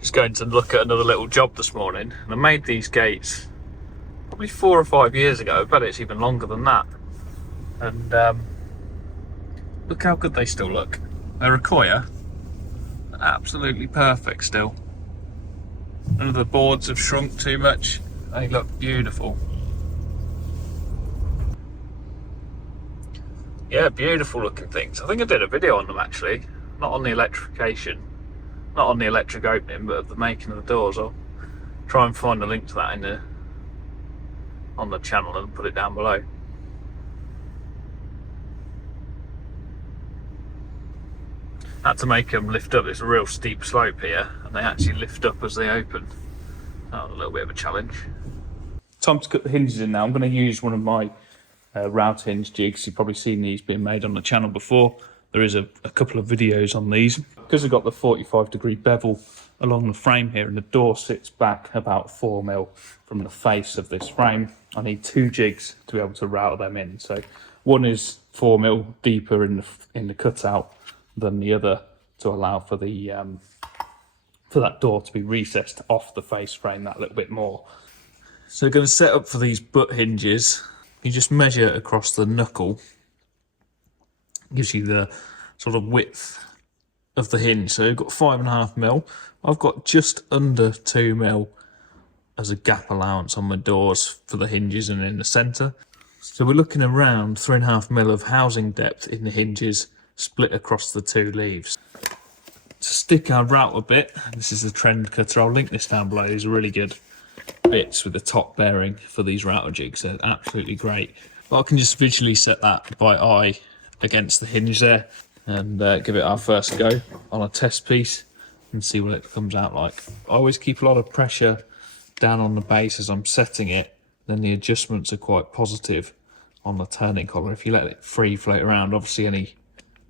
Just going to look at another little job this morning, and I made these gates probably 4 or 5 years ago. I bet it's even longer than that. And look how good they still look. They're a Koya, absolutely perfect still. None of the boards have shrunk too much. They look beautiful. Yeah, beautiful looking things. I think I did a video on them actually, not on the electrification. Not on the electric opening, but the making of the doors. I'll try and find a link to that on the channel and put it down below. Had to make them lift up. It's a real steep slope here, and they actually lift up as they open. That was a little bit of a challenge. Time to cut the hinges in now. I'm going to use one of my route hinge jigs. You've probably seen these being made on the channel before. There is a couple of videos on these. Because I've got the 45-degree bevel along the frame here and the door sits back about 4mm from the face of this frame, I need 2 jigs to be able to route them in. So one is 4mm deeper in the cutout than the other to allow for the for that door to be recessed off the face frame that little bit more. So we're going to set up for these butt hinges. You just measure across the knuckle. Gives you the sort of width of the hinge. So you've got 5.5mm. I've got just under 2mm as a gap allowance on my doors for the hinges and in the centre. So we're looking around 3.5mm of housing depth in the hinges split across the 2 leaves. To stick our router bit, this is the trend cutter. I'll link this down below. These are really good bits with the top bearing for these router jigs. They're absolutely great. But I can just visually set that by eye against the hinge there and give it our first go on a test piece and see what it comes out like. I always keep a lot of pressure down on the base as I'm setting it, then the adjustments are quite positive on the turning collar. If you let it free float around, obviously any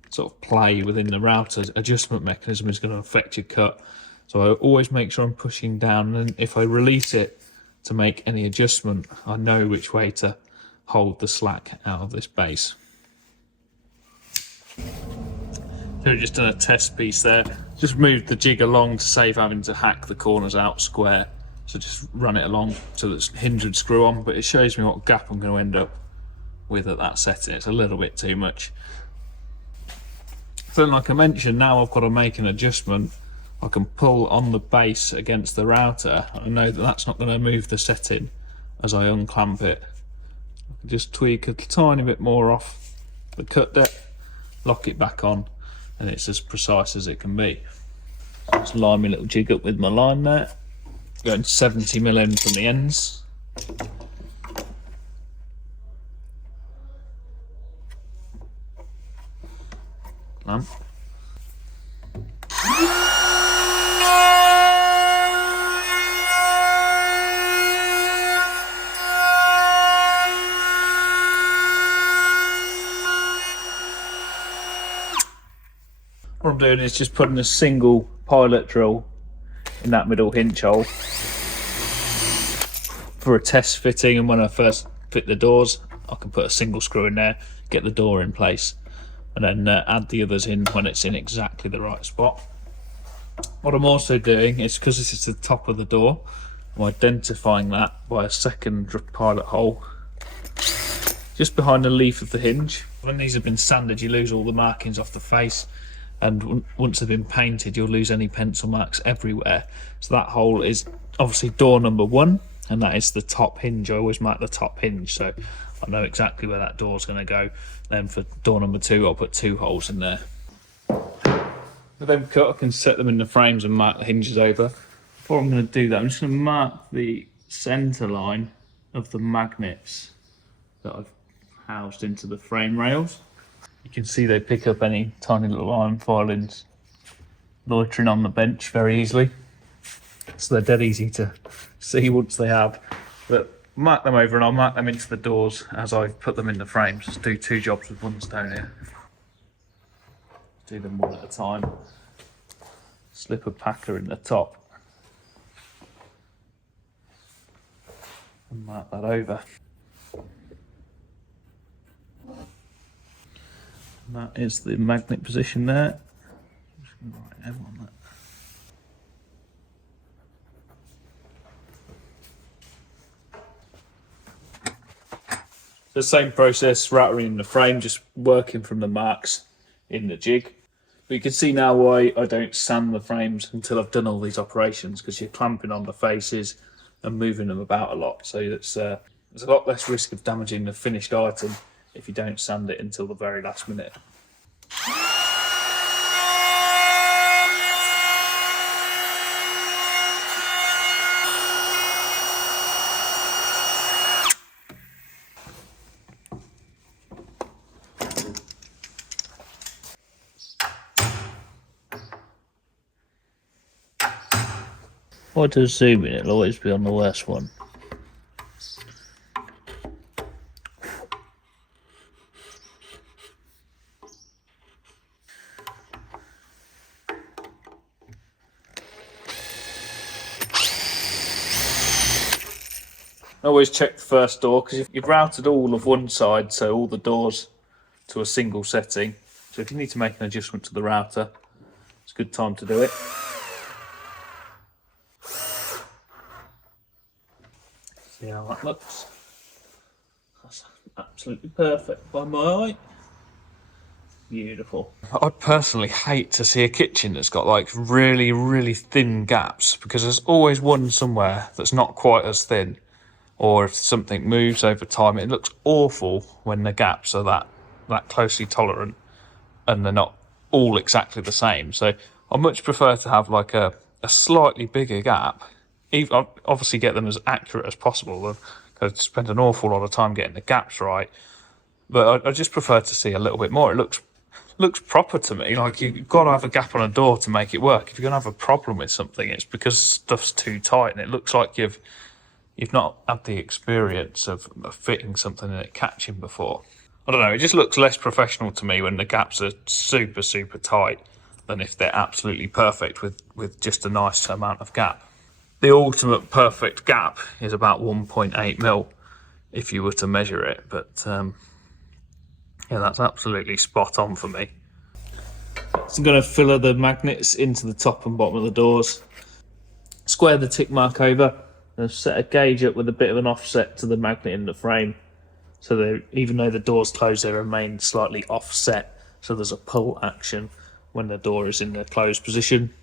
sort of play within the router adjustment mechanism is going to affect your cut. So I always make sure I'm pushing down, and if I release it to make any adjustment, I know which way to hold the slack out of this base. So we've just done a test piece there. Just moved the jig along to save having to hack the corners out square. So just run it along so that hinge would screw on, but it shows me what gap I'm going to end up with at that setting. It's a little bit too much. So like I mentioned, now I've got to make an adjustment. I can pull on the base against the router. I know that that's not going to move the setting as I unclamp it. I can just tweak a tiny bit more off the cut depth, lock it back on, and it's as precise as it can be. So just line my little jig up with my line there, going 70mm in from the ends. Clamp. What I'm doing is just putting a single pilot drill in that middle hinge hole for a test fitting, and when I first fit the doors I can put a single screw in there, get the door in place, and then add the others in when it's in exactly the right spot. What I'm also doing is, because this is the top of the door, I'm identifying that by a second pilot hole just behind the leaf of the hinge. When these have been sanded, you lose all the markings off the face, and once they've been painted you'll lose any pencil marks everywhere. So that hole is obviously door number 1, and that is the top hinge. I always mark the top hinge so I know exactly where that door's going to go. Then for door number 2 I'll put 2 holes in there. With them cut, I can set them in the frames and mark the hinges over. Before I'm going to do that, I'm just going to mark the centre line of the magnets that I've housed into the frame rails. You can see they pick up any tiny little iron filings loitering on the bench very easily. So they're dead easy to see once they have. But mark them over and I'll mark them into the doors as I put them in the frames. Just do 2 jobs with 1 stone here. Do them one at a time. Slip a packer in the top and mark that over. And that is the magnet position there. Just going to write M on that. The same process, routering in the frame, just working from the marks in the jig. But you can see now why I don't sand the frames until I've done all these operations, because you're clamping on the faces and moving them about a lot. So there's a lot less risk of damaging the finished item if you don't sand it until the very last minute. If I do zoom in, it'll always be on the worst one. I always check the first door, because if you've routed all of one side, so all the doors to a single setting, so if you need to make an adjustment to the router, it's a good time to do it. See how that looks. That's absolutely perfect by my eye. Beautiful. I personally hate to see a kitchen that's got like really, really thin gaps, because there's always one somewhere that's not quite as thin. Or if something moves over time, it looks awful when the gaps are that closely tolerant and they're not all exactly the same. So I much prefer to have like a slightly bigger gap. Obviously get them as accurate as possible, because I spend an awful lot of time getting the gaps right. But I just prefer to see a little bit more. It looks proper to me. Like, you've got to have a gap on a door to make it work. If you're going to have a problem with something, it's because stuff's too tight and it looks like you've not had the experience of fitting something and it catching before. I don't know, it just looks less professional to me when the gaps are super, super tight than if they're absolutely perfect with just a nice amount of gap. The ultimate perfect gap is about 1.8 mil if you were to measure it, but yeah, that's absolutely spot on for me. So I'm going to filler the magnets into the top and bottom of the doors. Square the tick mark over. And set a gauge up with a bit of an offset to the magnet in the frame, so that even though the door's closed, they remain slightly offset, so there's a pull action when the door is in the closed position.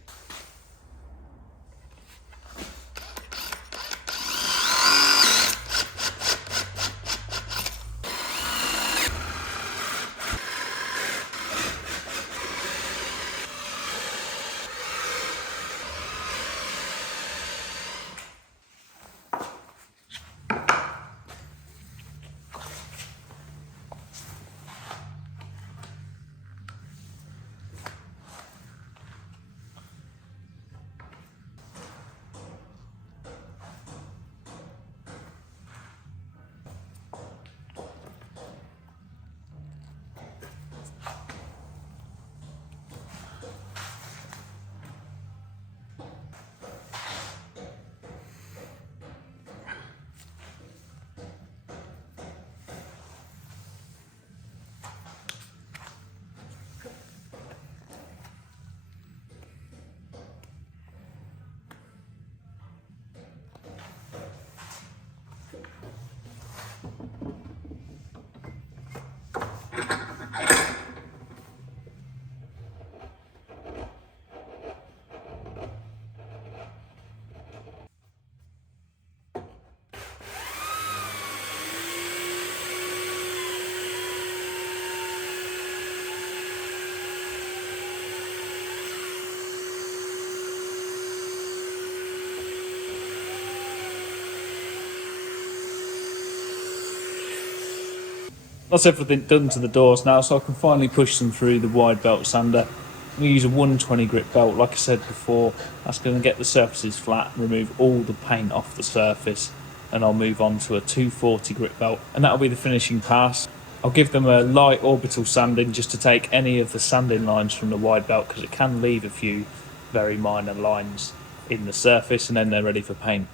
That's everything done to the doors now, so I can finally push them through the wide belt sander. I'm going to use a 120 grit belt, like I said before. That's going to get the surfaces flat, remove all the paint off the surface, and I'll move on to a 240 grit belt, and that'll be the finishing pass. I'll give them a light orbital sanding just to take any of the sanding lines from the wide belt, because it can leave a few very minor lines in the surface, and then they're ready for paint.